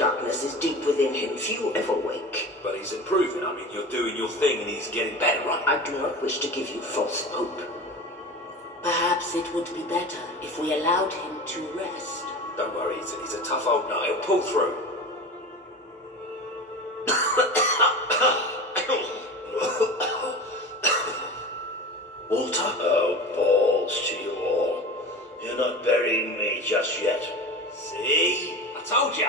darkness is deep within him. Few ever wake. But he's improving. I mean, you're doing your thing and he's getting better, right? I do not wish to give you false hope. Perhaps it would be better if we allowed him to rest. Don't worry, he's a tough old nut. He'll pull through. Walter? Oh, balls to you all. You're not burying me just yet. See? I told ya.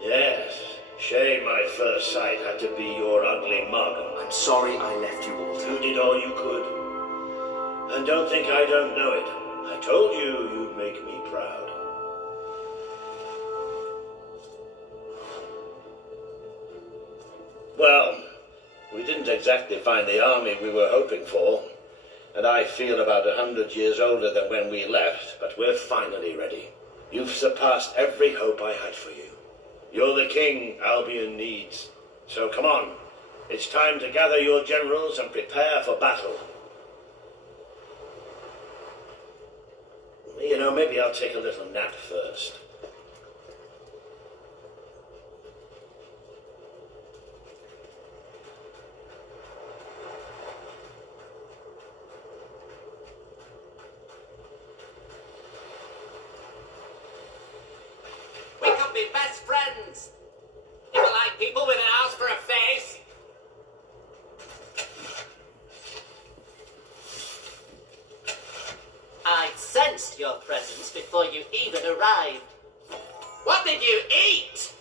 Yes. Shame my first sight had to be your ugly mug. I'm sorry I left you, Walter. You did all you could. And don't think I don't know it. I told you you'd make me proud. Well, we didn't exactly find the army we were hoping for. And I feel about 100 years older than when we left, but we're finally ready. You've surpassed every hope I had for you. You're the king Albion needs. So come on. It's time to gather your generals and prepare for battle. You know, maybe I'll take a little nap first. We could be best friends. You like people with an house for a face? I sensed your presence before you even arrived. What did you eat?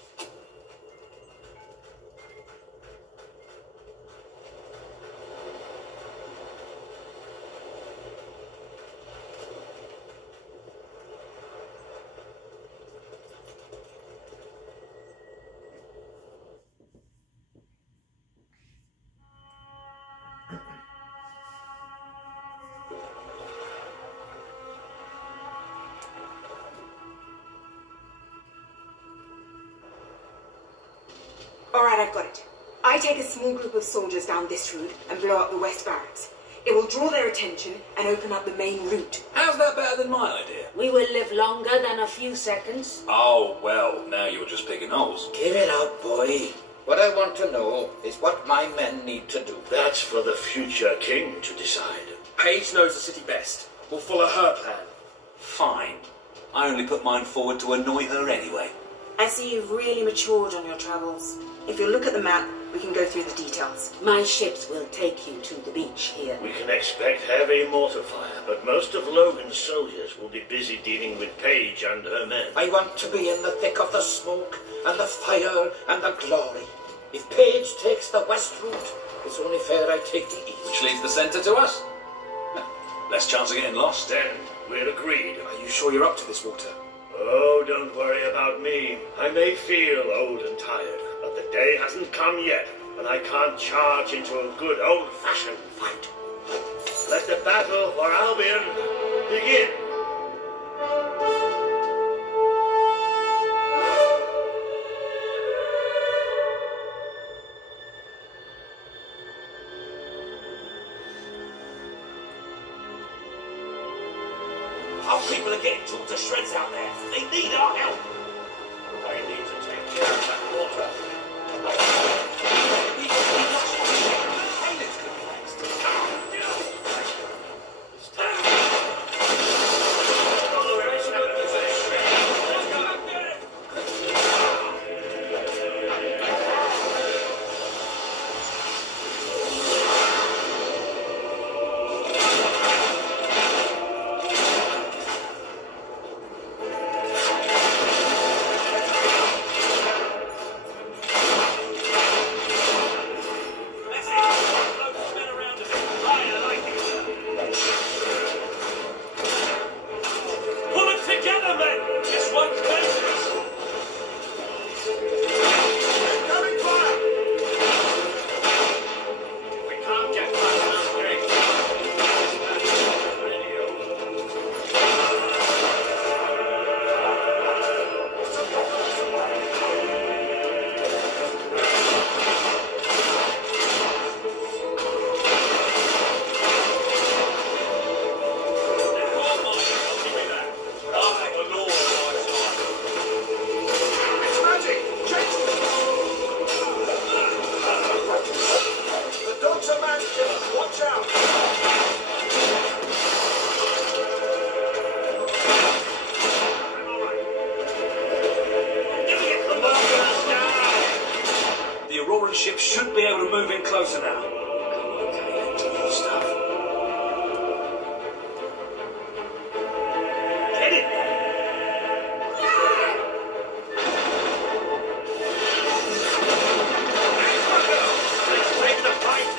Alright, I've got it. I take a small group of soldiers down this route and blow up the west barracks. It will draw their attention and open up the main route. How's that better than my idea? We will live longer than a few seconds. Oh, well, now you're just picking holes. Give it out, boy. What I want to know is what my men need to do. That's for the future king to decide. Paige knows the city best. We'll follow her plan. Fine. I only put mine forward to annoy her anyway. I see you've really matured on your travels. If you look at the map, we can go through the details. My ships will take you to the beach here. We can expect heavy mortar fire, but most of Logan's soldiers will be busy dealing with Paige and her men. I want to be in the thick of the smoke and the fire and the glory. If Paige takes the west route, it's only fair I take the east. Which leaves the centre to us. Less chance of getting lost. Then we're agreed. Are you sure you're up to this, Walter? Oh, don't worry about me. I may feel old and tired, but the day hasn't come yet, and I can't charge into a good old-fashioned fight. Let the battle for Albion begin. Our people are getting torn to shreds out there. They need our help. I need to take care of that water. We lost Caleb's could be next. Treasury ship should be able to move in closer now. Come on, Caleb, do your stuff. Get it there! Let's take the fight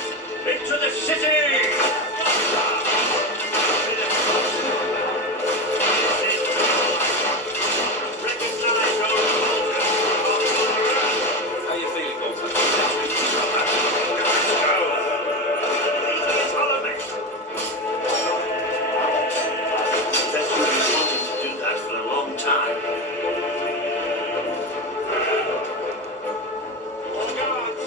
into the city! How you feeling, Walter? Follow me! That's what we wanted to do that for a long time. On guards!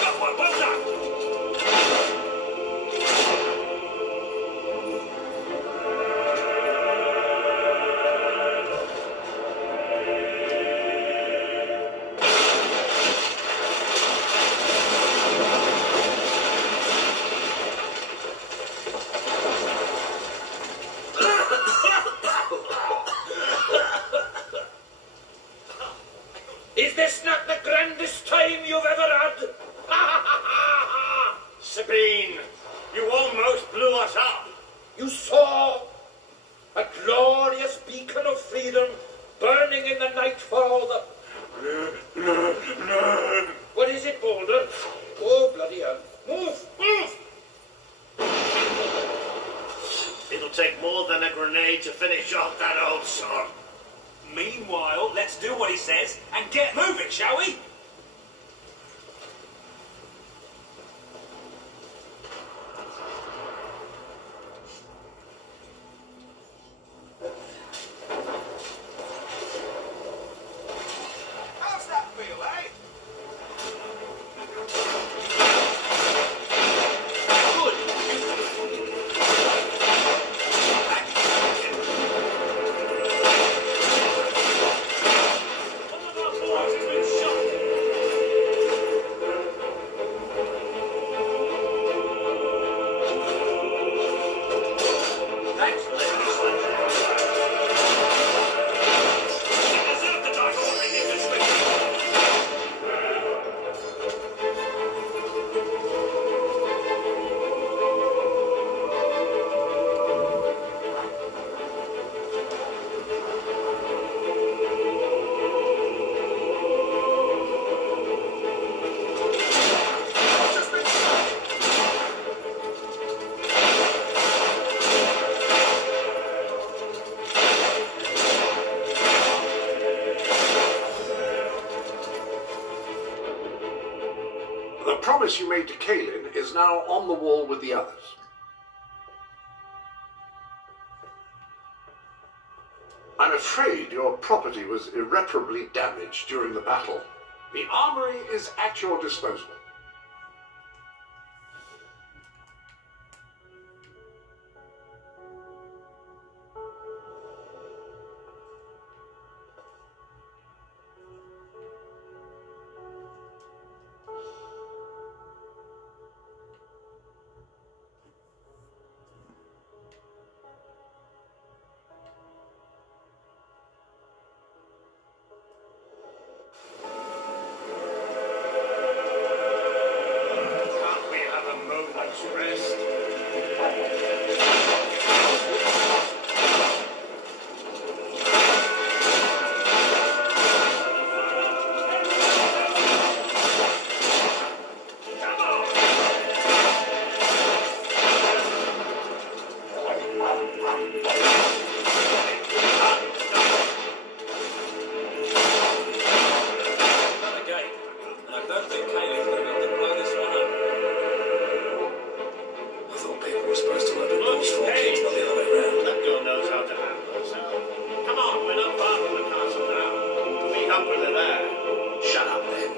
Got one, well done! Is this not the grandest time you've ever had? Sabine, you almost blew us up. You saw a glorious beacon of freedom burning in the night for all the... What is it, Boulder? Oh, bloody hell. Move, move! It'll take more than a grenade to finish off that old sod. Meanwhile, let's do what he says and get moving, shall we? How's that feel, eh? One of our boys has been shot. Thanks for letting me slip. We deserve to die for it in this mission. The promise you made to Kaelin is now on the wall with the others. I'm afraid your property was irreparably damaged during the battle. The armory is at your disposal. up with her there. Shut up, then.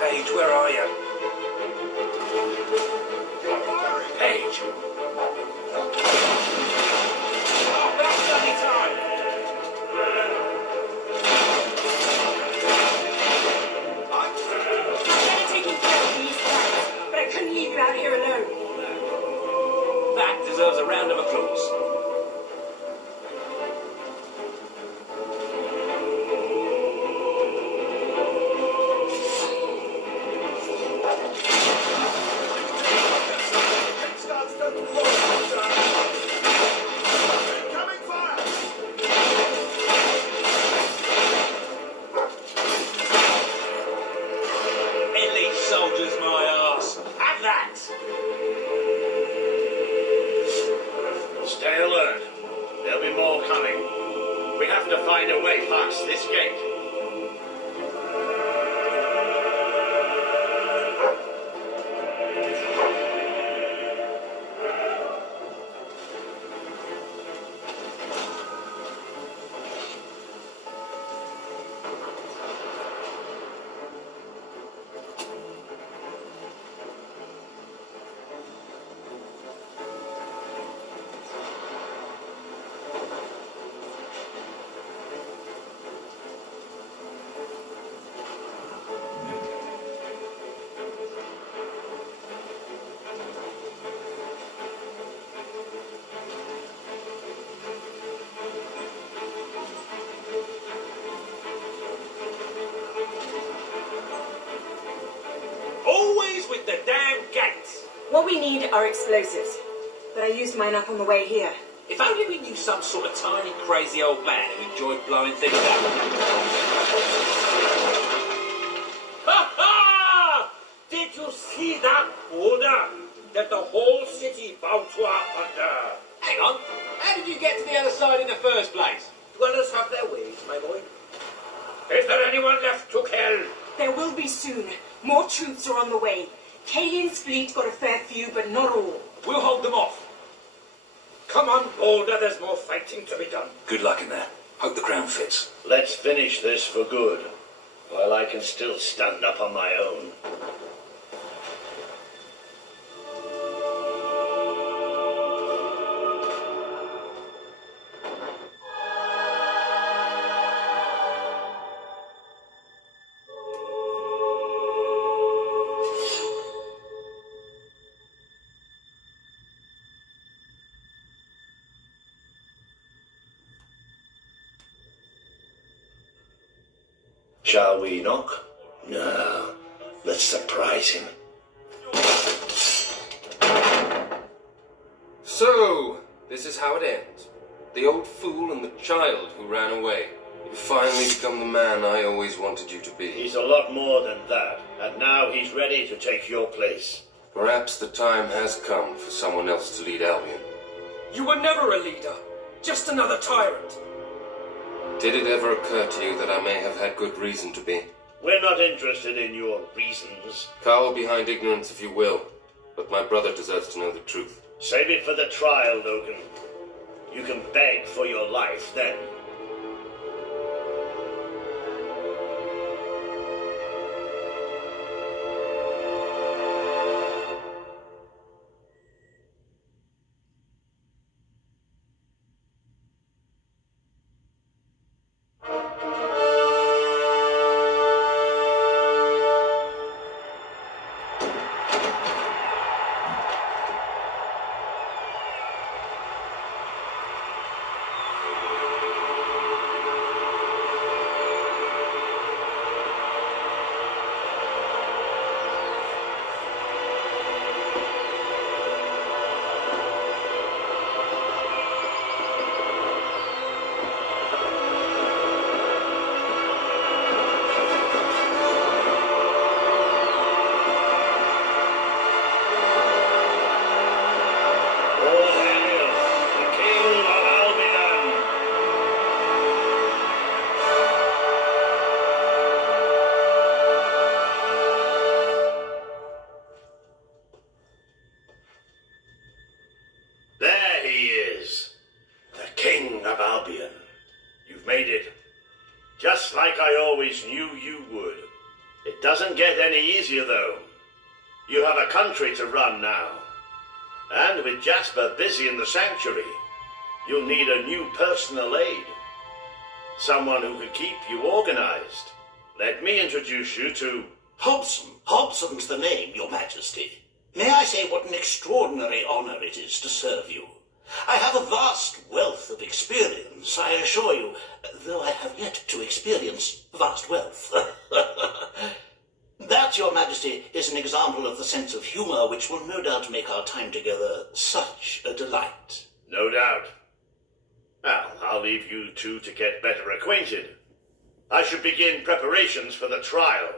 Paige, where are you? Paige! Oh, about bloody time! I'm gonna take you care of these guys, but I couldn't leave you out here alone. That deserves a round of applause. Stay alert. There'll be more coming. We have to find a way past this gate. Always with the damn gates! What we need are explosives, but I used mine up on the way here. If only we knew some sort of tiny, crazy old man who enjoyed blowing things up. Ha ha! Did you see that order that the whole city bowed to our thunder? Hang on, how did you get to the other side in the first place? Dwellers have their ways, my boy. Is there anyone left to kill? There will be soon. More troops are on the way. Kalian's fleet got a fair few, but not all. We'll hold them off. Come on, Boulder, there's more fighting to be done. Good luck in there. Hope the crown fits. Let's finish this for good, while I can still stand up on my own. Shall we knock? No. Let's surprise him. So, this is how it ends. The old fool and the child who ran away. You finally become the man I always wanted you to be. He's a lot more than that, and now he's ready to take your place. Perhaps the time has come for someone else to lead Albion. You were never a leader. Just another tyrant. Did it ever occur to you that I may have had good reason to be? We're not interested in your reasons. Cower behind ignorance if you will, but my brother deserves to know the truth. Save it for the trial, Logan. You can beg for your life then. made it. Just like I always knew you would. It doesn't get any easier, though. You have a country to run now. And with Jasper busy in the sanctuary, you'll need a new personal aide. Someone who can keep you organized. Let me introduce you to... Hobson. Hobson's the name, Your Majesty. May I say what an extraordinary honor it is to serve you? I have a vast wealth of experience, I assure you, though I have yet to experience vast wealth. That, Your Majesty, is an example of the sense of humor which will no doubt make our time together such a delight. No doubt. Well, I'll leave you two to get better acquainted. I should begin preparations for the trial.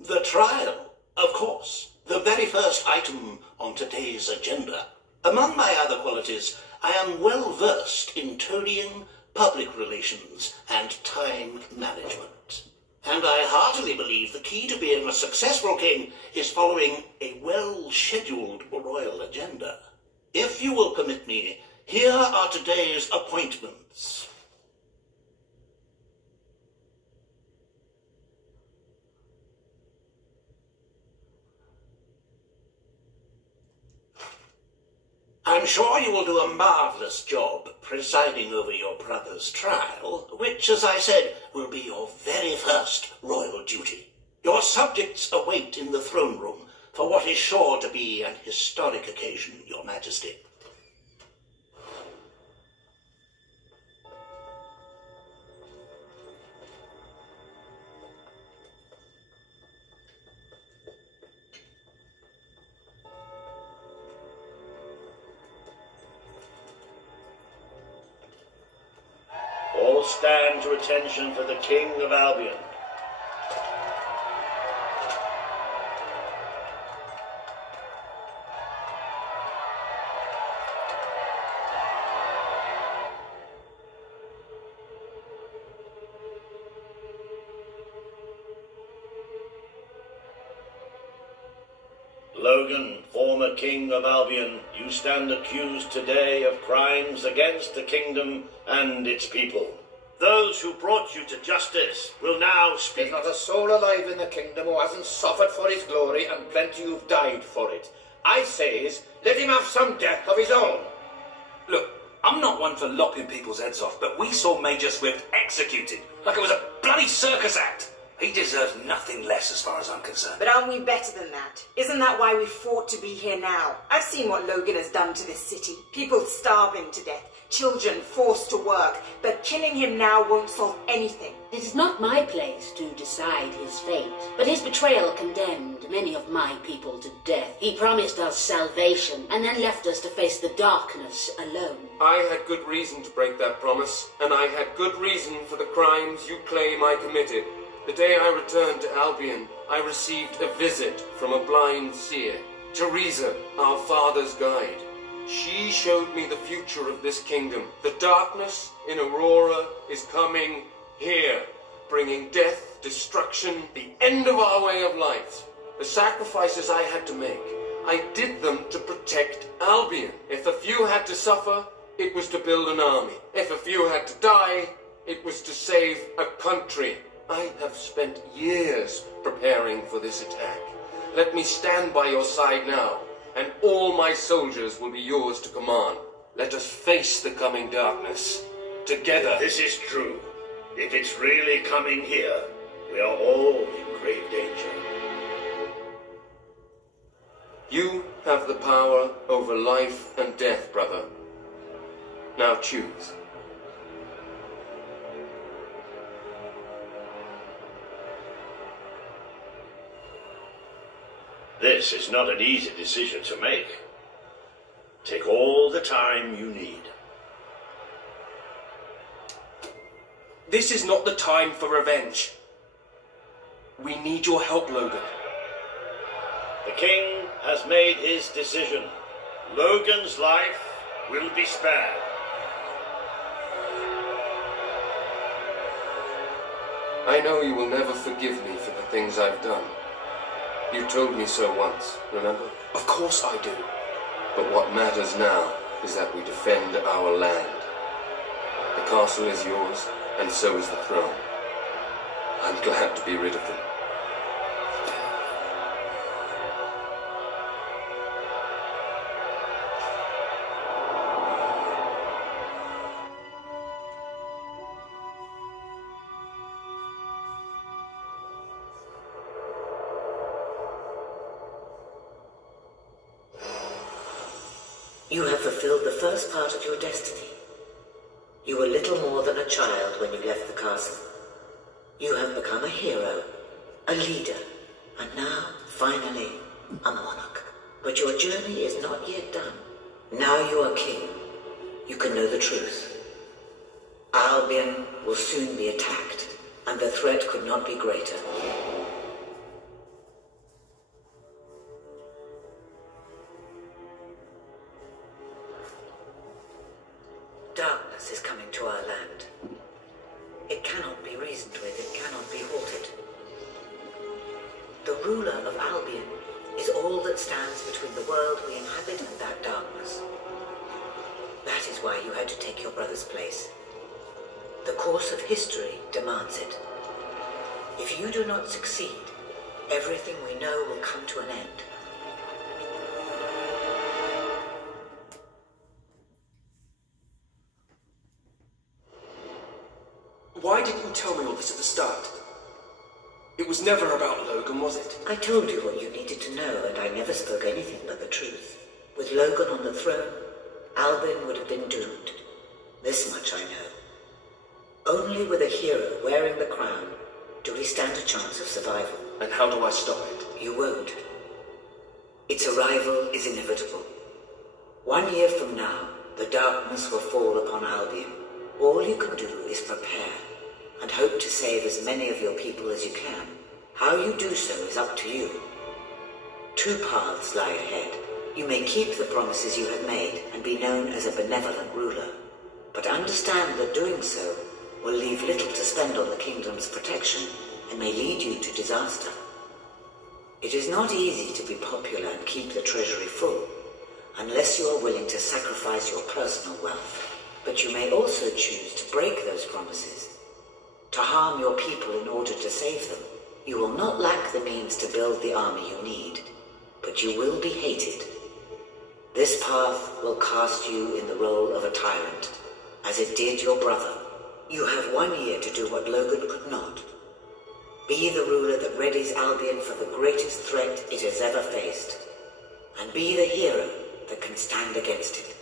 The trial, of course. The very first item on today's agenda. Among my other qualities, I am well versed in toadying, public relations, and time management. And I heartily believe the key to being a successful king is following a well-scheduled royal agenda. If you will permit me, here are today's appointments. I'm sure you will do a marvelous job presiding over your brother's trial, which, as I said, will be your very first royal duty. Your subjects await in the throne room for what is sure to be an historic occasion, Your Majesty. All stand to attention for the King of Albion. Logan, former King of Albion, you stand accused today of crimes against the kingdom and its people. Those who brought you to justice will now speak. There's not a soul alive in the kingdom who hasn't suffered for his glory, and plenty who've died for it. I says, let him have some death of his own. Look, I'm not one for lopping people's heads off, but we saw Major Swift executed like it was a bloody circus act. He deserves nothing less as far as I'm concerned. But aren't we better than that? Isn't that why we fought to be here now? I've seen what Logan has done to this city. People starving to death, children forced to work, but killing him now won't solve anything. It is not my place to decide his fate, but his betrayal condemned many of my people to death. He promised us salvation and then left us to face the darkness alone. I had good reason to break that promise, and I had good reason for the crimes you claim I committed. The day I returned to Albion, I received a visit from a blind seer, Teresa, our father's guide. She showed me the future of this kingdom. The darkness in Aurora is coming here, bringing death, destruction, the end of our way of life. The sacrifices I had to make, I did them to protect Albion. If a few had to suffer, it was to build an army. If a few had to die, it was to save a country. I have spent years preparing for this attack. Let me stand by your side now, and all my soldiers will be yours to command. Let us face the coming darkness together. If this is true, if it's really coming here, we are all in grave danger. You have the power over life and death, brother. Now choose. This is not an easy decision to make. Take all the time you need. This is not the time for revenge. We need your help, Logan. The king has made his decision. Logan's life will be spared. I know you will never forgive me for the things I've done. You told me so once, remember? Of course I do. But what matters now is that we defend our land. The castle is yours, And so is the throne. I'm glad to be rid of them. You have fulfilled the first part of your destiny. You were little more than a child when you left the castle. You have become a hero, a leader, and now, finally, a monarch. But your journey is not yet done. Now you are king. You can know the truth. Albion will soon be attacked, and the threat could not be greater. Darkness is coming to our land. It cannot be reasoned with, it cannot be halted. The ruler of Albion is all that stands between the world we inhabit and that darkness. That is why you had to take your brother's place. The course of history demands it. If you do not succeed, everything we know will come to an end. Why didn't you tell me all this at the start? It was never about Logan, was it? I told you what you needed to know, and I never spoke anything but the truth. With Logan on the throne, Albion would have been doomed. This much I know. Only with a hero wearing the crown do we stand a chance of survival. And how do I stop it? You won't. Its arrival is inevitable. 1 year from now, the darkness will fall upon Albion. All you can do is prepare, and hope to save as many of your people as you can. How you do so is up to you. 2 paths lie ahead. You may keep the promises you have made and be known as a benevolent ruler, but understand that doing so will leave little to spend on the kingdom's protection and may lead you to disaster. It is not easy to be popular and keep the treasury full, unless you are willing to sacrifice your personal wealth. But you may also choose to break those promises, to harm your people in order to save them. You will not lack the means to build the army you need, but you will be hated. This path will cast you in the role of a tyrant, as it did your brother. You have 1 year to do what Logan could not. Be the ruler that readies Albion for the greatest threat it has ever faced, and be the hero that can stand against it.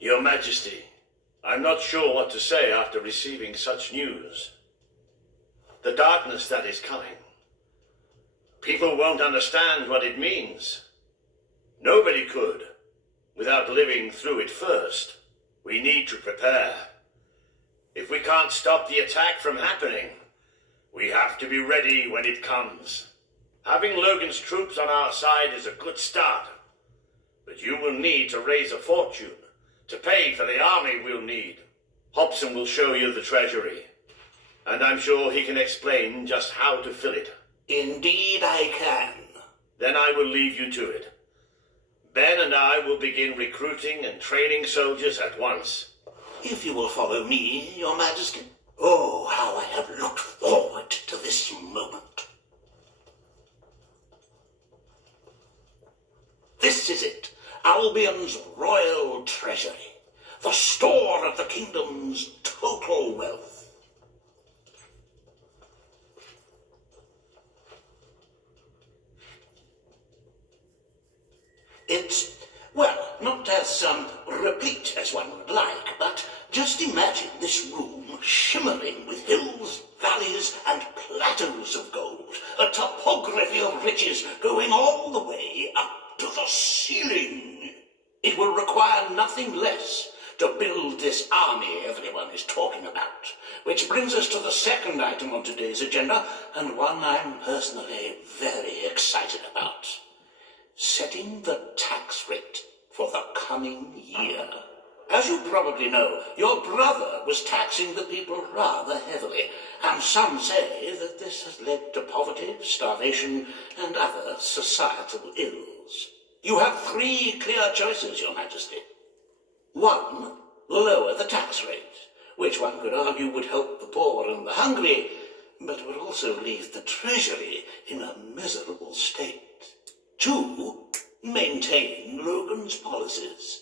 Your Majesty, I'm not sure what to say after receiving such news. The darkness that is coming. People won't understand what it means. Nobody could, without living through it first. We need to prepare. If we can't stop the attack from happening, we have to be ready when it comes. Having Logan's troops on our side is a good start, but you will need to raise a fortune to pay for the army we'll need. Hobson will show you the treasury, and I'm sure he can explain just how to fill it. Indeed I can. Then I will leave you to it. Ben and I will begin recruiting and training soldiers at once. If you will follow me, Your Majesty. Oh, how I have looked forward to this moment. This is it. Albion's royal treasury, the store of the kingdom's total wealth. It's, well, not as replete as one would like, but just imagine this room shimmering with hills, valleys, and plateaus of gold, a topography of riches going all the way up to the ceiling. It will require nothing less to build this army everyone is talking about. Which brings us to the second item on today's agenda, and one I'm personally very excited about. Setting the tax rate for the coming year. As you probably know, your brother was taxing the people rather heavily, and some say that this has led to poverty, starvation, and other societal ills. You have 3 clear choices, Your Majesty. 1, lower the tax rate, which one could argue would help the poor and the hungry, but would also leave the Treasury in a miserable state. 2, maintain Logan's policies.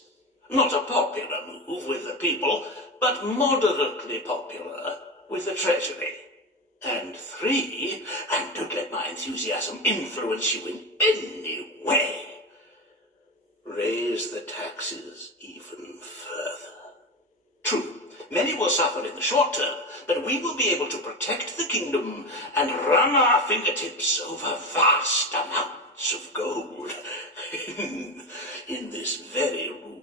Not a popular move with the people, but moderately popular with the Treasury. And 3, and don't let my enthusiasm influence you in any way, raise the taxes even further. True, many will suffer in the short term, but we will be able to protect the kingdom and run our fingertips over vast amounts of gold in this very room.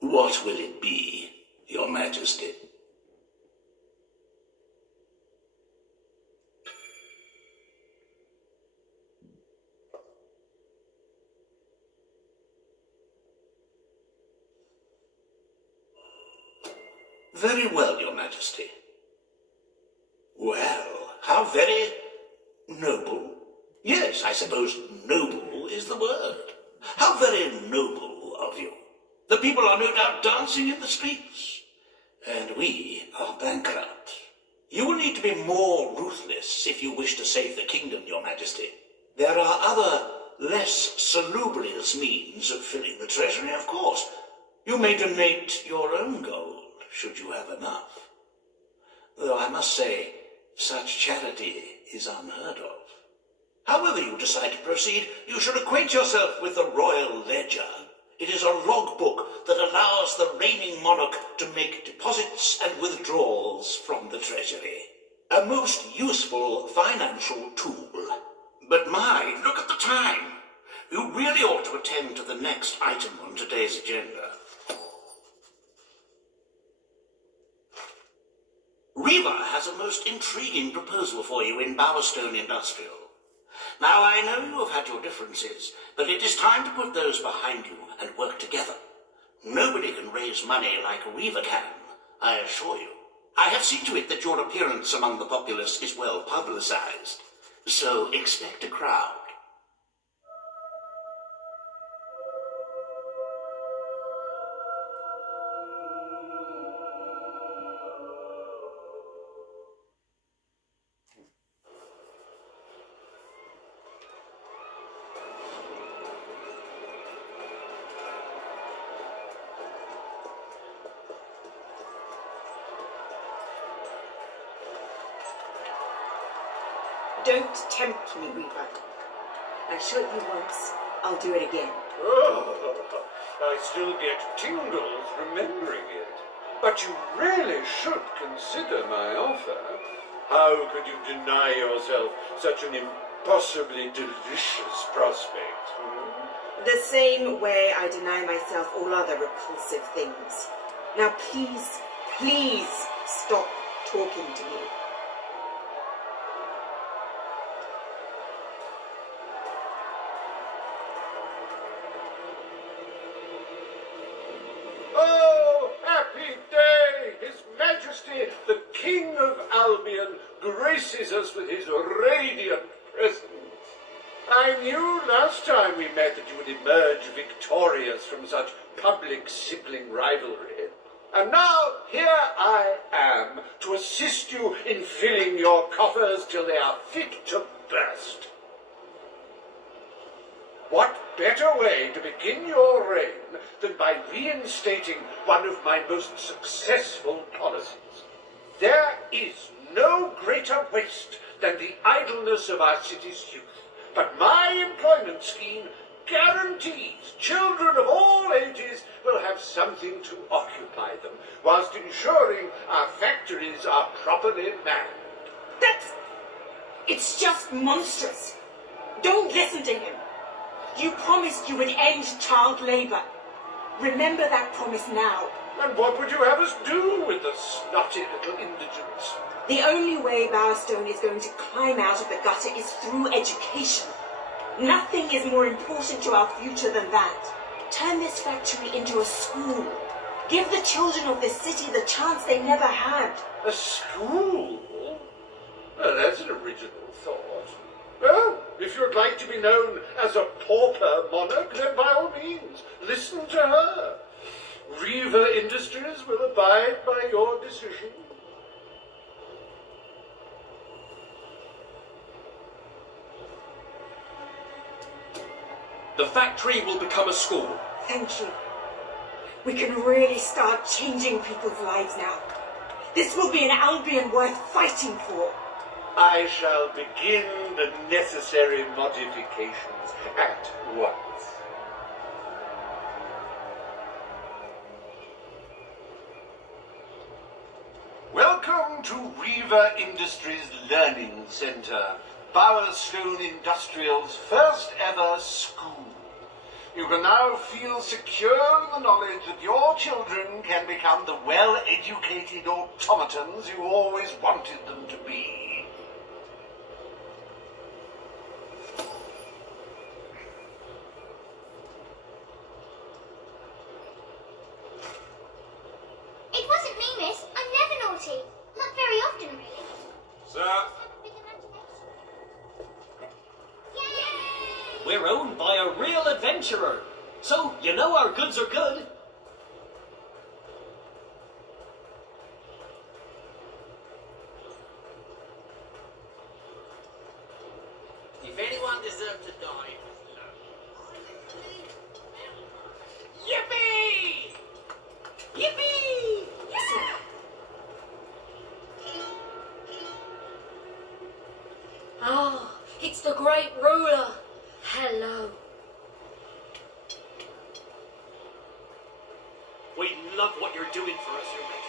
What will it be, Your Majesty? Very well, Your Majesty. Well, how very noble. Yes, I suppose noble is the word. How very noble of you. The people are no doubt dancing in the streets, and we are bankrupt. You will need to be more ruthless if you wish to save the kingdom, Your Majesty. There are other, less salubrious means of filling the treasury, of course. You may donate your own gold, should you have enough. Though I must say, such charity is unheard of. However you decide to proceed, you should acquaint yourself with the Royal Ledger. It is a logbook that allows the reigning monarch to make deposits and withdrawals from the Treasury. A most useful financial tool. But my, look at the time. You really ought to attend to the next item on today's agenda. Reva has a most intriguing proposal for you in Bowerstone Industrial. Now, I know you have had your differences, but it is time to put those behind you and work together. Nobody can raise money like Reva can, I assure you. I have seen to it that your appearance among the populace is well publicized, so expect a crowd. Don't tempt me, Reva. I shot you once, I'll do it again. Oh, I still get tingles remembering it. But you really should consider my offer. How could you deny yourself such an impossibly delicious prospect? The same way I deny myself all other repulsive things. Now please, please stop talking to me. The King of Albion graces us with his radiant presence. I knew last time we met that you would emerge victorious from such public sibling rivalry. And now here I am to assist you in filling your coffers till they are fit to burst. What better way to begin your reign than by reinstating one of my most successful policies? There is no greater waste than the idleness of our city's youth, but my employment scheme guarantees children of all ages will have something to occupy them, whilst ensuring our factories are properly manned. It's just monstrous. Don't listen to him. You promised you would end child labor. Remember that promise now. And what would you have us do with the snotty little indigents? The only way Bowerstone is going to climb out of the gutter is through education. Nothing is more important to our future than that. Turn this factory into a school. Give the children of this city the chance they never had. A school? Well, that's an original thought. Well, if you'd like to be known as a pauper monarch, then by all means, listen to her. Reaver Industries will abide by your decision. The factory will become a school. Thank you. We can really start changing people's lives now. This will be an Albion worth fighting for. I shall begin the necessary modifications at once. Welcome to Reaver Industries Learning Center, Bowerstone Industrial's first ever school. You can now feel secure in the knowledge that your children can become the well-educated automatons you always wanted them to be. It wasn't me, miss. I'm never naughty. Not very often, really. Sir, we're owned by a real adventurer, so you know our goods are good. If anyone deserved to die, it was Lo. Yippee! Yippee! Oh, it's the great ruler. Hello. We love what you're doing for us, Your Majesty.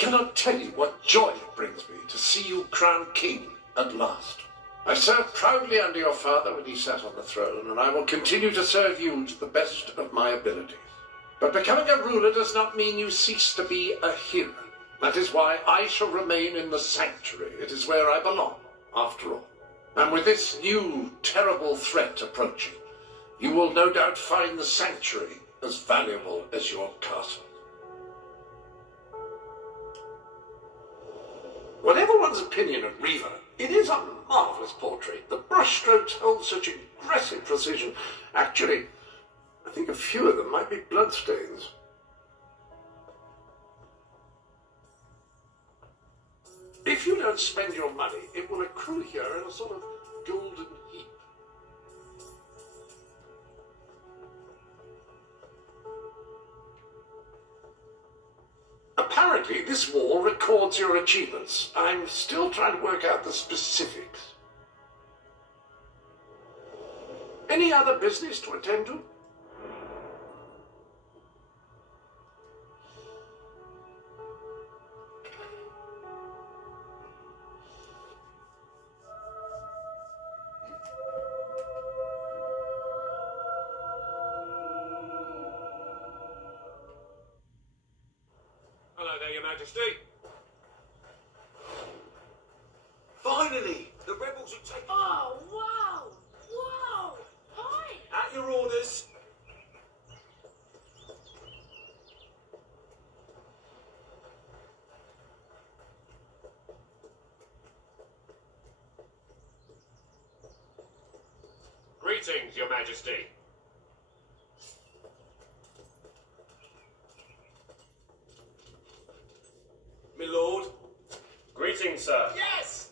cannot tell you what joy it brings me to see you crowned king at last. I served proudly under your father when he sat on the throne, and I will continue to serve you to the best of my abilities. But becoming a ruler does not mean you cease to be a hero. That is why I shall remain in the sanctuary. It is where I belong, after all. And with this new, terrible threat approaching, you will no doubt find the sanctuary as valuable as your castle. Whatever one's opinion of Riva, it is a marvellous portrait. The brushstrokes hold such aggressive precision. Actually, I think a few of them might be bloodstains. If you don't spend your money, it will accrue here in a sort of golden heap. Apparently, this wall records your achievements. I'm still trying to work out the specifics. Any other business to attend to? Hello there, Your Majesty. Finally! The rebels have taken... Oh, wow! Wow! Hi! At your orders. Greetings, Your Majesty. My lord. Greetings, sir. Yes!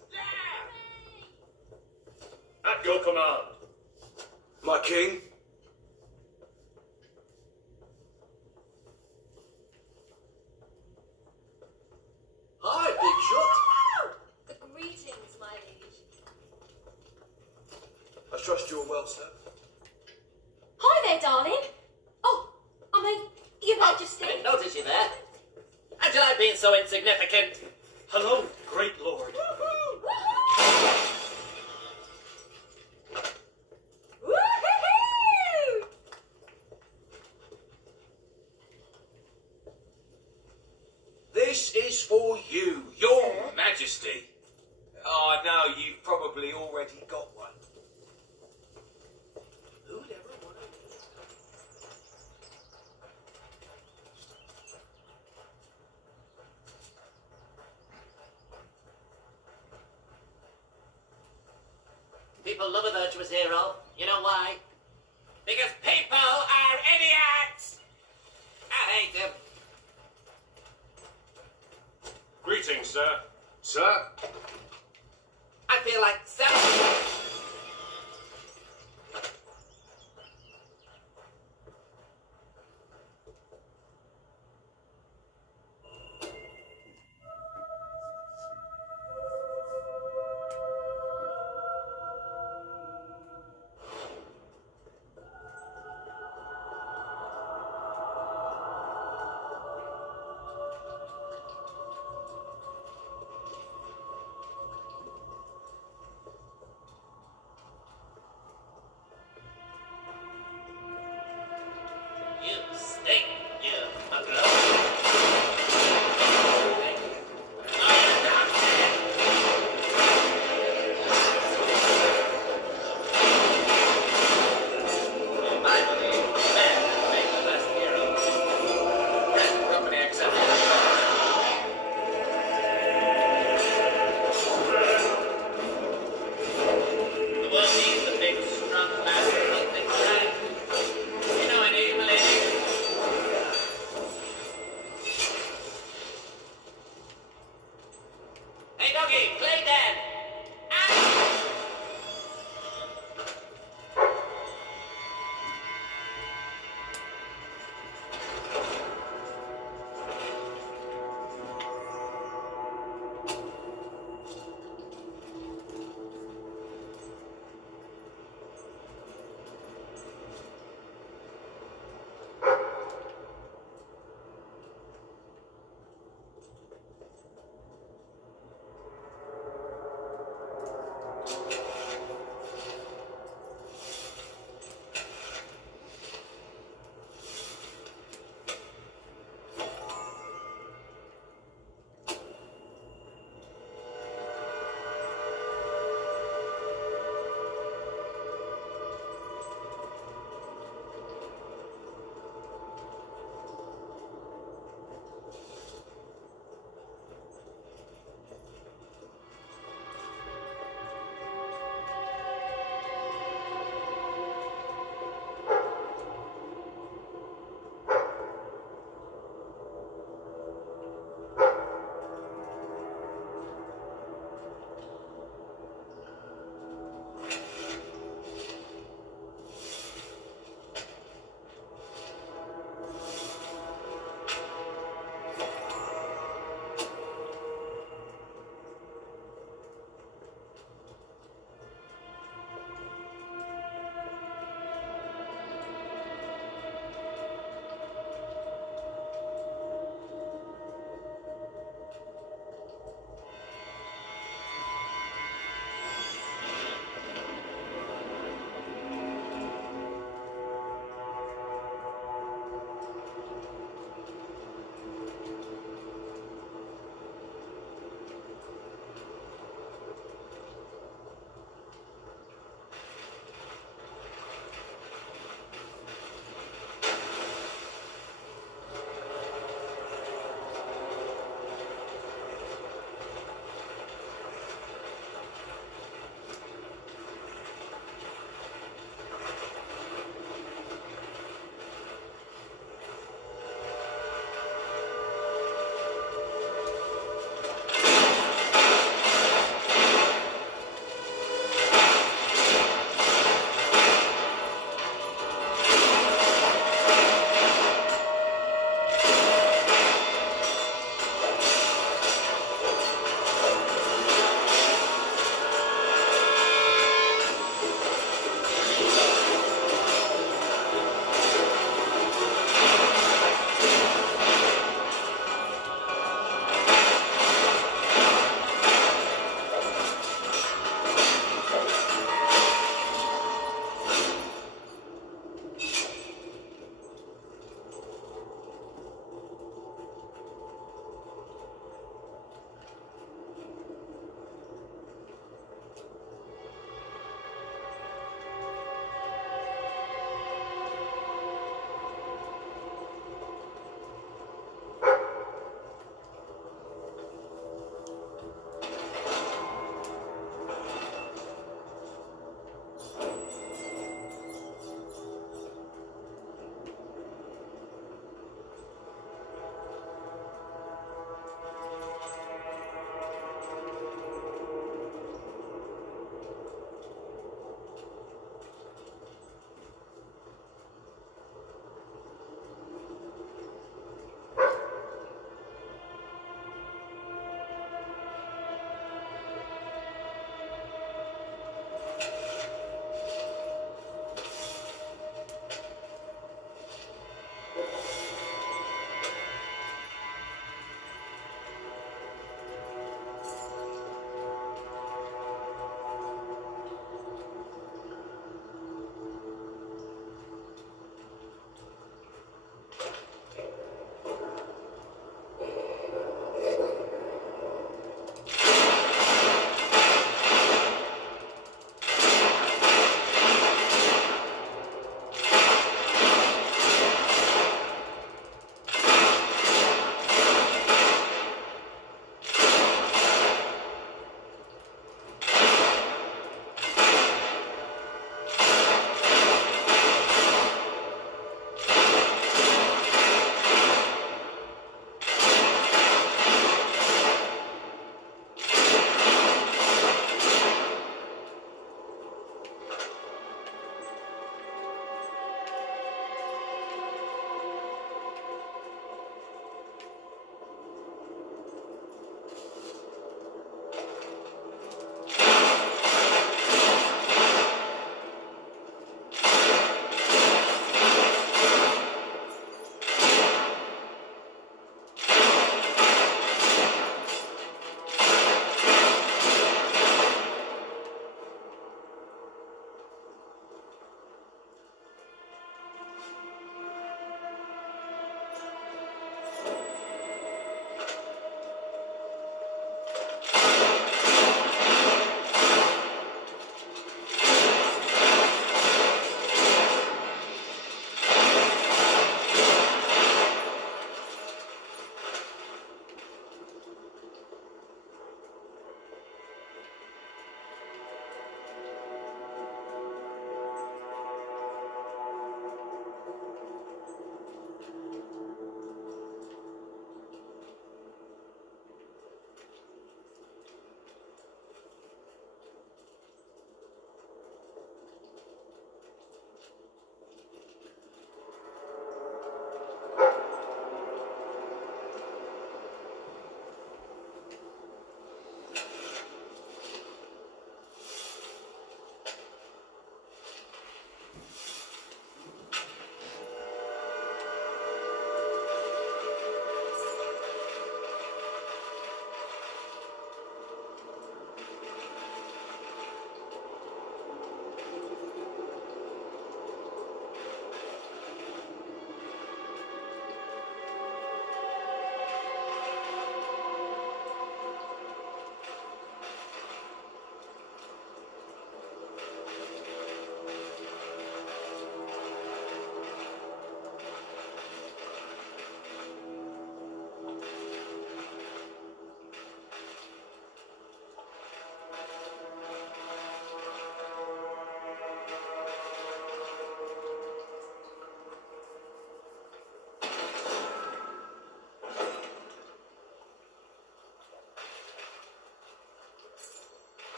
At your command. My king. Hi, big shot. Greetings, my liege. I trust you're well, sir. Hi there, darling. Oh, I mean, Your Majesty. I didn't notice you there. How'd you like being so insignificant? Hello, great lord. Woo-hoo-hoo! This is for you, Your Majesty. Oh, no, you've probably already got one. Who'd ever want to... People love a virtuous hero. You know why? Because people are idiots! I hate them. Greetings, sir. Sir? I feel like selling.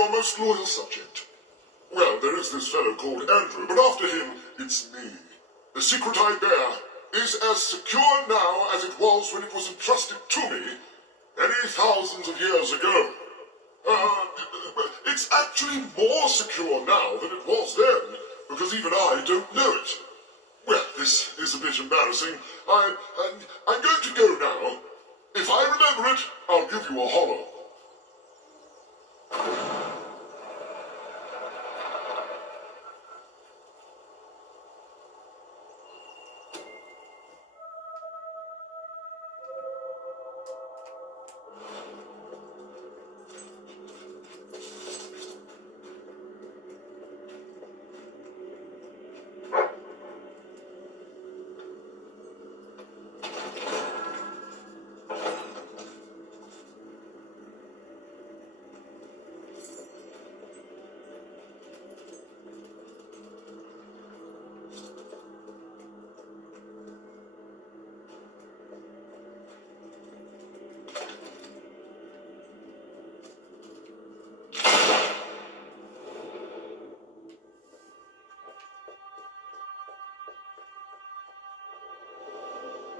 your most loyal subject. Well, there is this fellow called Andrew, but after him, it's me. The secret I bear is as secure now as it was when it was entrusted to me many thousands of years ago. It's actually more secure now than it was then, because even I don't know it. Well, this is a bit embarrassing. I'm going to go now. If I remember it, I'll give you a hollow.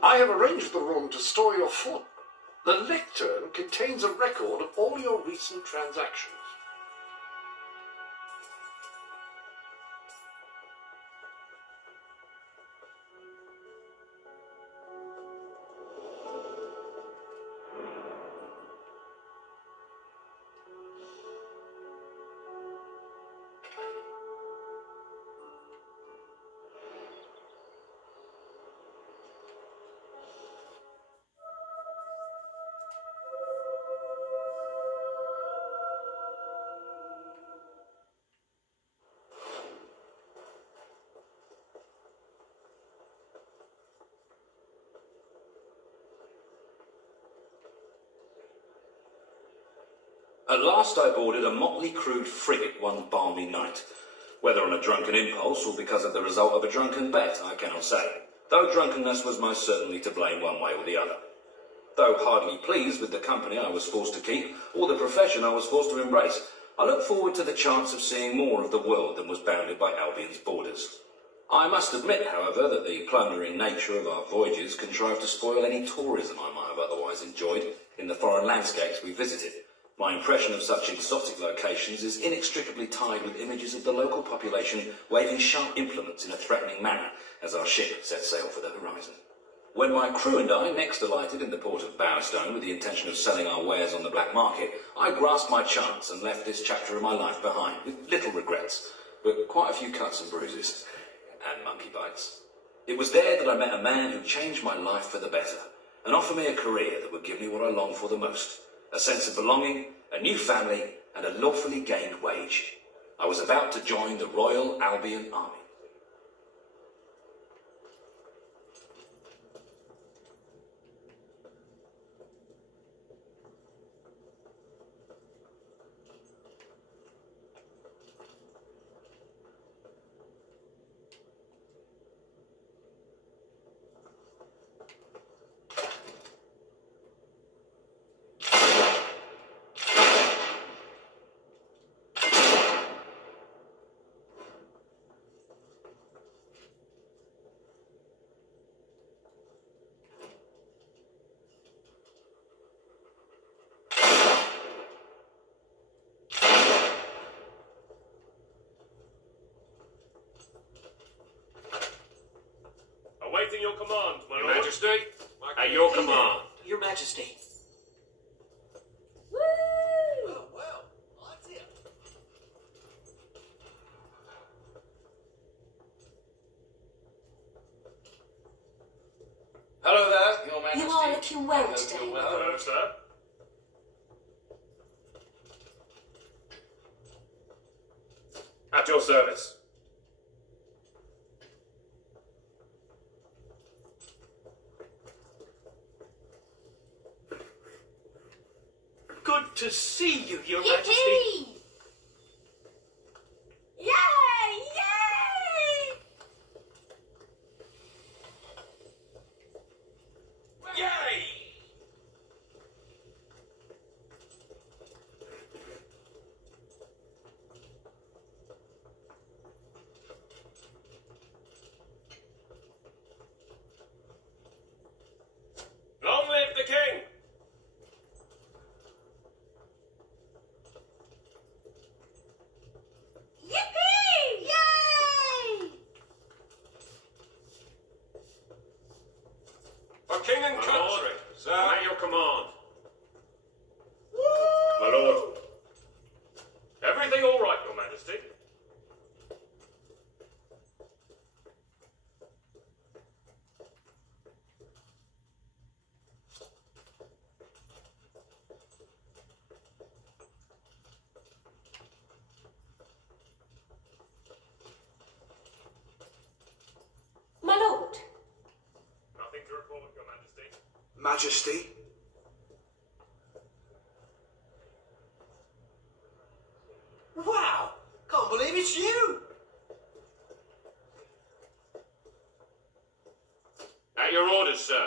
I have arranged the room to store your fortune. The lectern contains a record of all your recent transactions. At last I boarded a motley crewed frigate one balmy night. Whether on a drunken impulse or because of the result of a drunken bet, I cannot say, though drunkenness was most certainly to blame one way or the other. Though hardly pleased with the company I was forced to keep, or the profession I was forced to embrace, I looked forward to the chance of seeing more of the world than was bounded by Albion's borders. I must admit, however, that the plundering nature of our voyages contrived to spoil any tourism I might have otherwise enjoyed in the foreign landscapes we visited. My impression of such exotic locations is inextricably tied with images of the local population waving sharp implements in a threatening manner as our ship set sail for the horizon. When my crew and I next alighted in the port of Bowerstone with the intention of selling our wares on the black market, I grasped my chance and left this chapter of my life behind, with little regrets, but quite a few cuts and bruises, and monkey bites. It was there that I met a man who changed my life for the better, and offered me a career that would give me what I longed for the most. A sense of belonging, a new family, and a lawfully gained wage. I was about to join the Royal Albion Army. Awaiting your command, my Your lord. Majesty, at your command. Your Majesty. Well, let's hear. Hello there, Your Majesty. You are looking well today. Hello, sir. At your service. Good to see you, Your Majesty. Yippee! Yay! Yay! Yay! king and country. Sir. At your command. My lord. Everything all right, Your Majesty? My lord. Nothing to report, Your Majesty. Majesty? Wow! Can't believe it's you! At your orders, sir.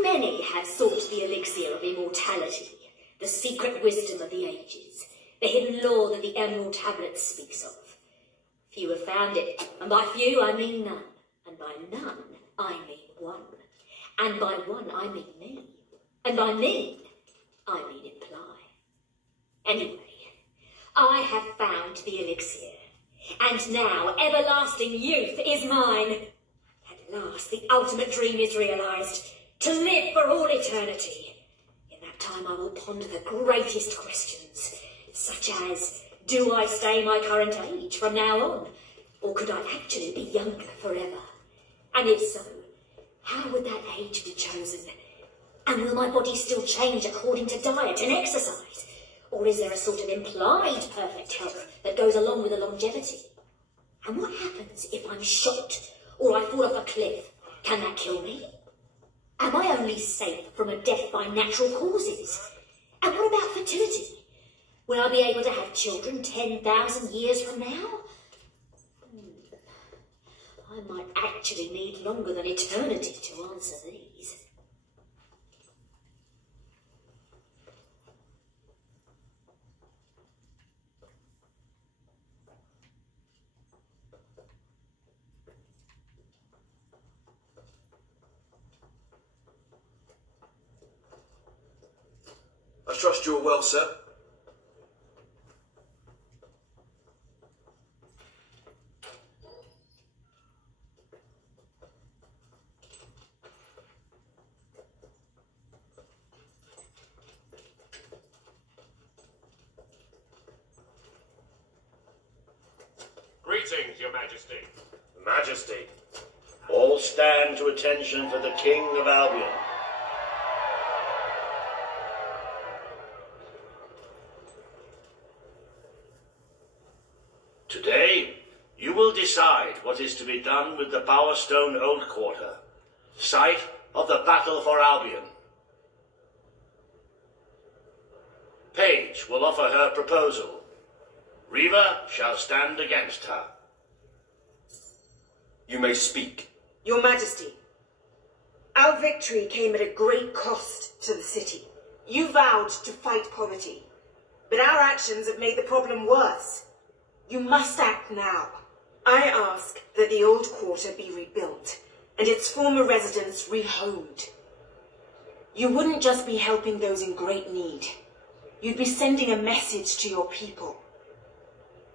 Many have sought the elixir of immortality, the secret wisdom of the ages, the hidden law that the Emerald Tablet speaks of. Few have found it, and by few I mean none, and by none I mean one, and by one I mean me, and by mean I mean imply. Anyway, I have found the elixir, and now everlasting youth is mine. At last the ultimate dream is realized. To live for all eternity. In that time I will ponder the greatest questions, such as, do I stay my current age from now on? Or could I actually be younger forever? And if so, how would that age be chosen? And will my body still change according to diet and exercise? Or is there a sort of implied perfect health that goes along with the longevity? And what happens if I'm shot or I fall off a cliff? Can that kill me? Am I only safe from a death by natural causes? And what about fertility? Will I be able to have children 10,000 years from now? I might actually need longer than eternity to answer these. I trust you are well, sir. Greetings, Your Majesty. Majesty, all stand to attention for the King of Albion. Today, you will decide what is to be done with the Bowerstone Old Quarter, site of the battle for Albion. Paige will offer her proposal. Reva shall stand against her. You may speak. Your Majesty, our victory came at a great cost to the city. You vowed to fight poverty, but our actions have made the problem worse. You must act now. I ask that the old quarter be rebuilt and its former residents rehomed. You wouldn't just be helping those in great need. You'd be sending a message to your people.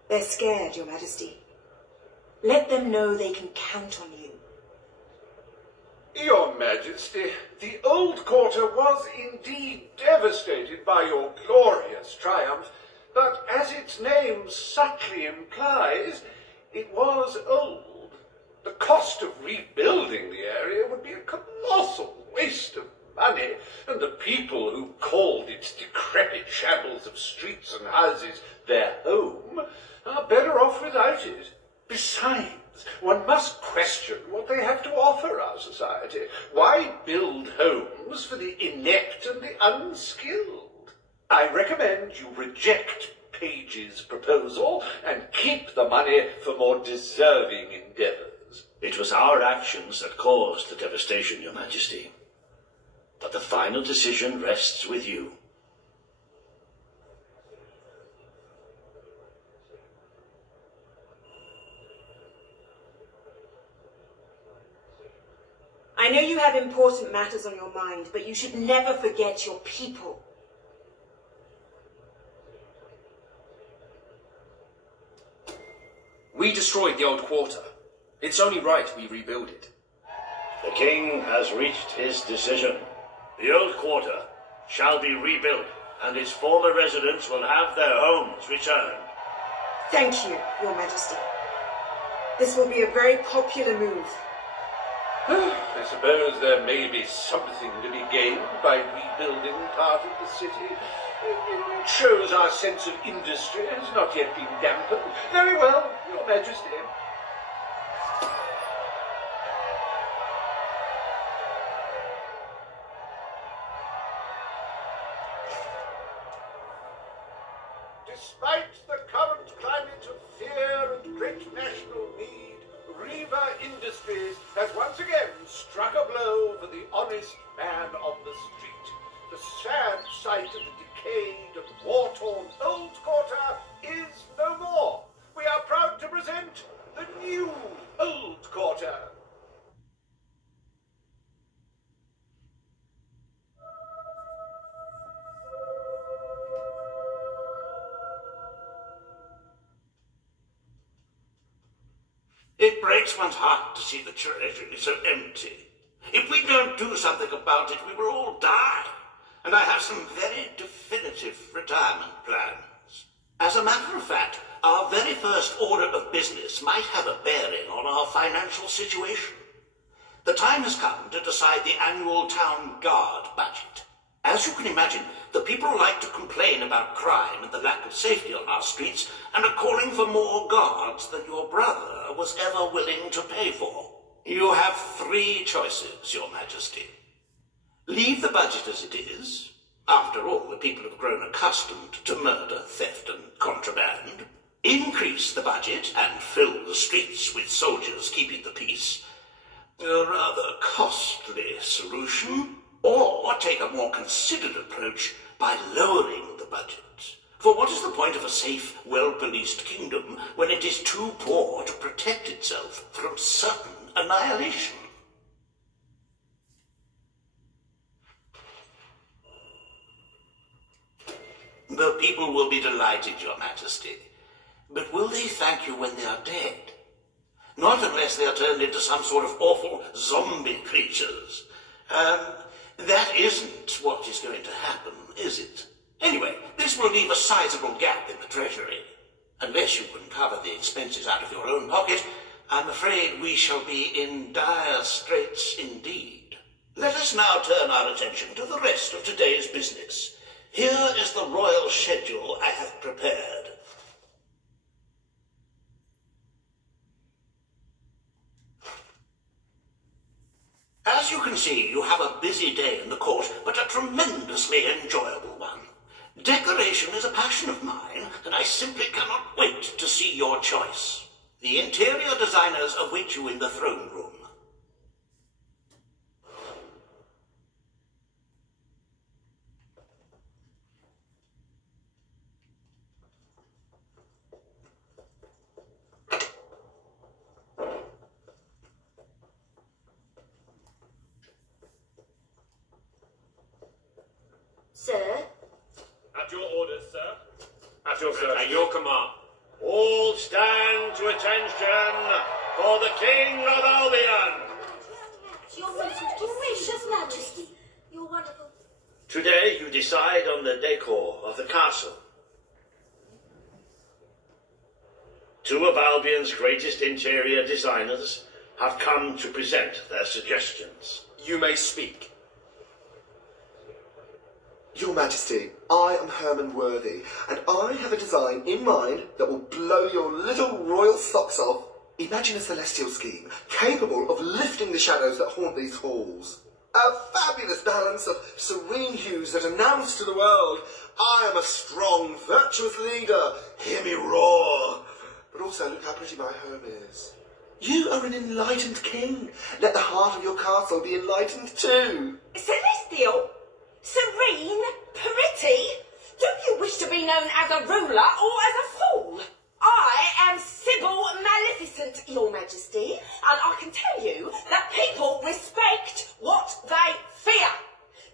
They're scared, Your Majesty. Let them know they can count on you. Your Majesty, the old quarter was indeed devastated by your glorious triumph, but as its name subtly implies, it was old. The cost of rebuilding the area would be a colossal waste of money, and the people who called its decrepit shambles of streets and houses their home are better off without it. Besides, one must question what they have to offer our society. Why build homes for the inept and the unskilled? I recommend you reject Page's proposal and keep the money for more deserving endeavors. It was our actions that caused the devastation, Your Majesty. But the final decision rests with you. I know you have important matters on your mind, but you should never forget your people. We destroyed the old quarter. It's only right we rebuild it. The king has reached his decision. The old quarter shall be rebuilt, and its former residents will have their homes returned. Thank you, Your Majesty. This will be a very popular move. I suppose there may be something to be gained by rebuilding part of the city. It shows our sense of industry has not yet been dampened. Very well, Your Majesty. Despite the current climate of fear and great national need, Riva Industries has once again struck a blow for the honest man on the street. The sad sight of the decayed and war-torn old quarter is no more. We are proud to present the new old quarter. It breaks one's heart to see the Treasury so empty. If we don't do something about it, we will all die. And I have some very definitive retirement plans. As a matter of fact, our very first order of business might have a bearing on our financial situation. The time has come to decide the annual town guard budget. As you can imagine, the people like to complain about crime and the lack of safety on our streets and are calling for more guards than your brother was ever willing to pay for. You have 3 choices, Your Majesty. Leave the budget as it is. After all, the people have grown accustomed to murder, theft, and contraband. Increase the budget and fill the streets with soldiers keeping the peace. A rather costly solution. Or take a more considered approach by lowering the budget. For what is the point of a safe, well-policed kingdom when it is too poor to protect itself from certain annihilation? The people will be delighted, Your Majesty. But will they thank you when they are dead? Not unless they are turned into some sort of awful zombie creatures. That isn't what is going to happen, is it? Anyway, this will leave a sizable gap in the Treasury. Unless you can cover the expenses out of your own pocket, I'm afraid we shall be in dire straits indeed. Let us now turn our attention to the rest of today's business. Here is the royal schedule I have prepared. As you can see, you have a busy day in the court, but a tremendously enjoyable one. Decoration is a passion of mine, and I simply cannot wait to see your choice. The interior designers await you in the throne room. Sir? At your orders, sir. At your service. At your command. All stand to attention for the King of Albion. Your most gracious Majesty. You're wonderful. Today you decide on the decor of the castle. 2 of Albion's greatest interior designers have come to present their suggestions. You may speak. Your Majesty, I am Herman Worthy, and I have a design in mind that will blow your little royal socks off. Imagine a celestial scheme capable of lifting the shadows that haunt these halls. A fabulous balance of serene hues that announce to the world I am a strong, virtuous leader. Hear me roar. But also, look how pretty my home is. You are an enlightened king. Let the heart of your castle be enlightened too. Celestial? Serene? Pretty? Do you wish to be known as a ruler or as a fool? I am Sybil Maleficent, Your Majesty, and I can tell you that people respect what they fear.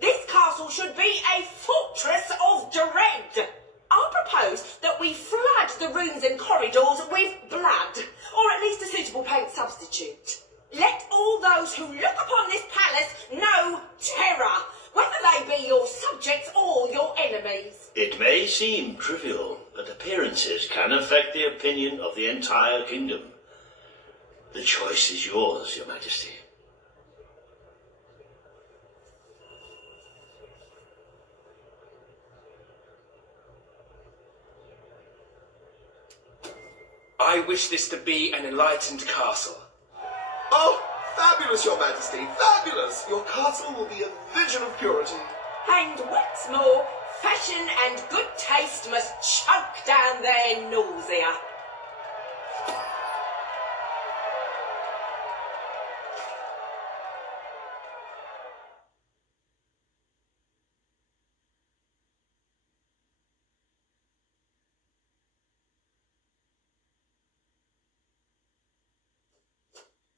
This castle should be a fortress of dread. I propose that we flood the rooms and corridors with blood, or at least a suitable paint substitute. Let all those who look upon this palace know terror, whether they be your subjects or your enemies. It may seem trivial, but appearances can affect the opinion of the entire kingdom. The choice is yours, Your Majesty. I wish this to be an enlightened castle. Oh, fabulous, Your Majesty, fabulous! Your castle will be a vision of purity. And what's more, fashion and good taste must choke down their nausea.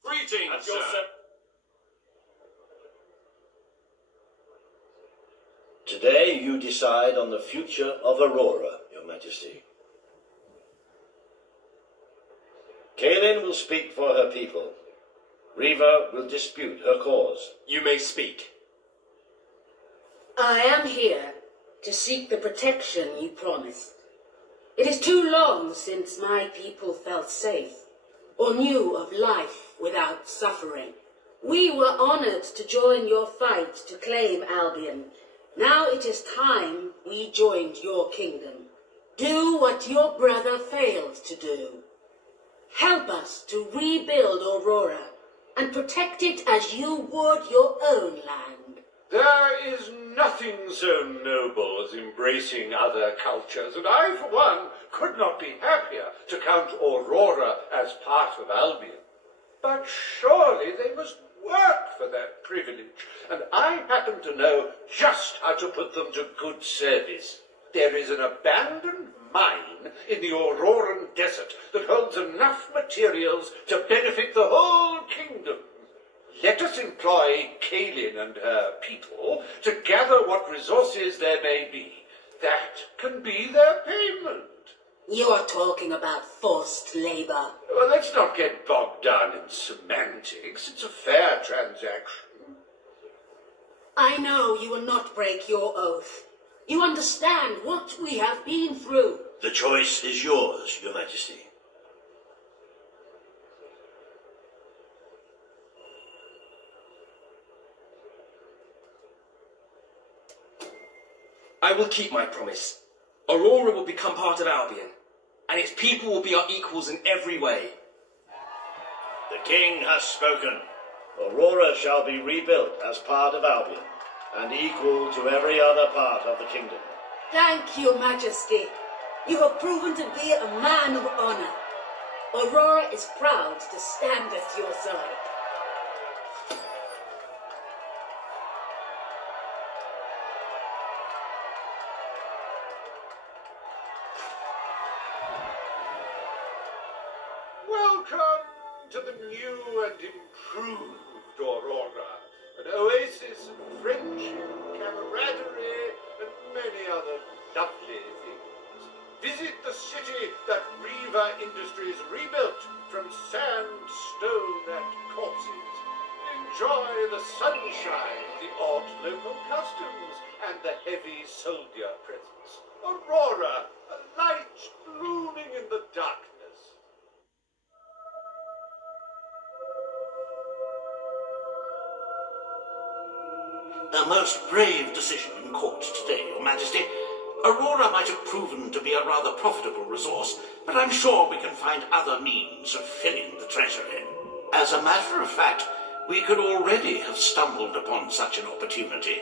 Greetings, sir. Today you decide on the future of Aurora, Your Majesty. Kaelin will speak for her people. Reva will dispute her cause. You may speak. I am here to seek the protection you promised. It is too long since my people felt safe, or knew of life without suffering. We were honored to join your fight to claim Albion. Now it is time we joined your kingdom. Do what your brother failed to do. Help us to rebuild Aurora and protect it as you would your own land. There is nothing so noble as embracing other cultures, and I, for one, could not be happier to count Aurora as part of Albion. But surely they must work for that privilege, and I happen to know just how to put them to good service. There is an abandoned mine in the Auroran desert that holds enough materials to benefit the whole kingdom. Let us employ Kaelin and her people to gather what resources there may be. That can be their payment. You are talking about forced labor. Well, let's not get bogged down in semantics. It's a fair transaction. I know you will not break your oath. You understand what we have been through. The choice is yours, Your Majesty. I will keep my promise. Aurora will become part of Albion, and its people will be our equals in every way. The king has spoken. Aurora shall be rebuilt as part of Albion, and equal to every other part of the kingdom. Thank you, Majesty. You have proven to be a man of honor. Aurora is proud to stand at your side. Welcome to the new and improved Aurora, an oasis of friendship, camaraderie, and many other lovely things. Visit the city that Reva Industries rebuilt from sand, stone, and corpses. Enjoy the sunshine, the odd local customs, and the heavy soldier presence. Aurora, a light blooming in the darkness. A most brave decision in court today, Your Majesty. Aurora might have proven to be a rather profitable resource, but I'm sure we can find other means of filling the treasury. As a matter of fact, we could already have stumbled upon such an opportunity.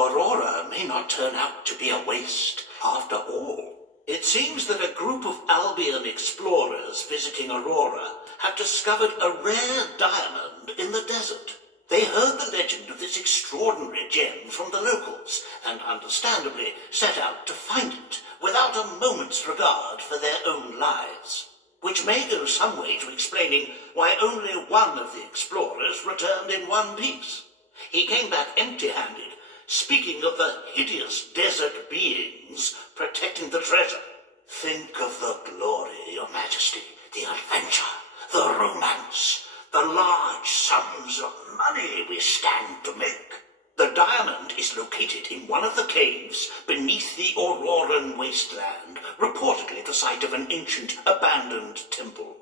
Aurora may not turn out to be a waste after all. It seems that a group of Albion explorers visiting Aurora have discovered a rare diamond in the desert. They heard the legend of this extraordinary gem from the locals, and understandably set out to find it, without a moment's regard for their own lives. Which may go some way to explaining why only one of the explorers returned in one piece. He came back empty-handed, speaking of the hideous desert beings protecting the treasure. Think of the glory, Your Majesty, the adventure, the romance, the large sums of money we stand to make. The diamond is located in one of the caves beneath the Auroran wasteland, reportedly the site of an ancient abandoned temple.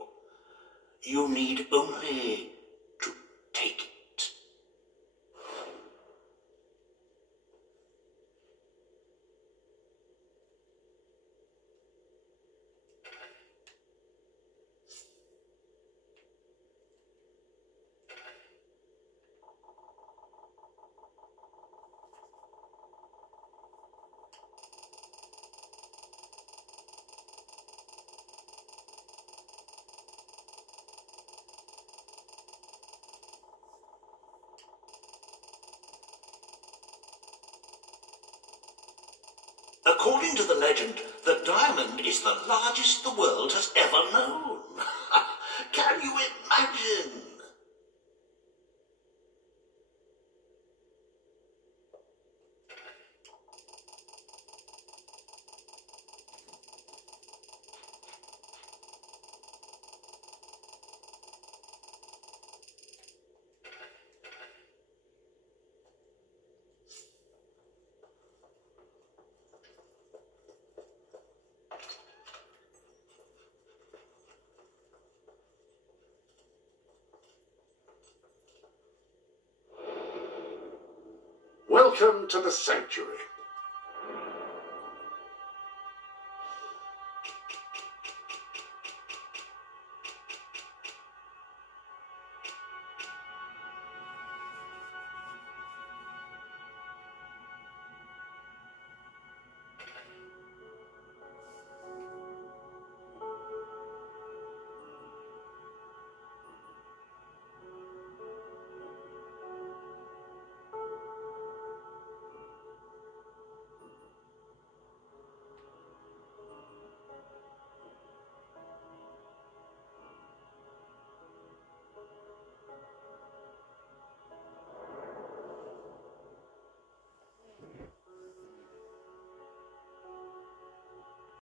You need only to take it. According to the legend, the diamond is the largest the world has ever known. Can you imagine? Welcome to the Sanctuary.